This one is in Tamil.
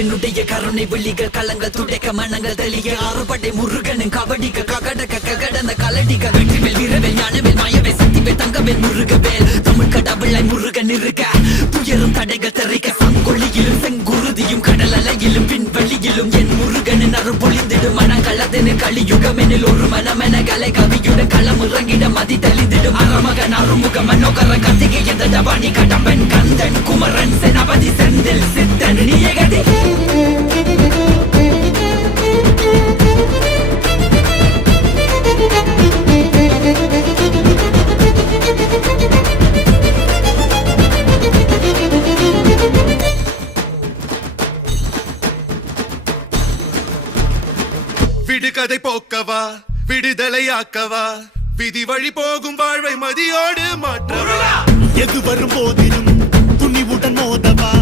என்னுடைய கருணை விழிகள் கலங்கள் துடைக்க மனங்கள் தெளிய ஆறுபடை முருகனின் கபடிக்க ககடக்க ககடந்த கலடிக்க வெற்றிவேல் வீரவேல் ஞானவேல் மாயவேல் சக்திவேல் தங்கவேல் முருகவேல் தமிழ் கடவுளாய் முருகன் இருக்க துயரும் தடைகள் தெரிக்க சங்கொழியிலும் செங்குருதியும் கடல் அலையிலும் பின்வெளியிலும் என் முருகனின் அருள் பொழிந்திடும் மனங்களதென கலியுகமெனில் ஒரு மனமென கலை கவியுடன் களம் இறங்கிட மதி தெளிந்திடும் அறமகன் அருமுக மனோகர கத்திகை எந்த டபானி கடம்பன் கந்தன் குமரன் செனபதி செந்தில் சித்தன் நீயகதி விடுகதை போக்கவா விடுதலையாக்கவா விதி வழி போகும் வாழ்வை மதியோடு மாற்றவா எது வரும் போதிலும் துணிவுடன் மோதவா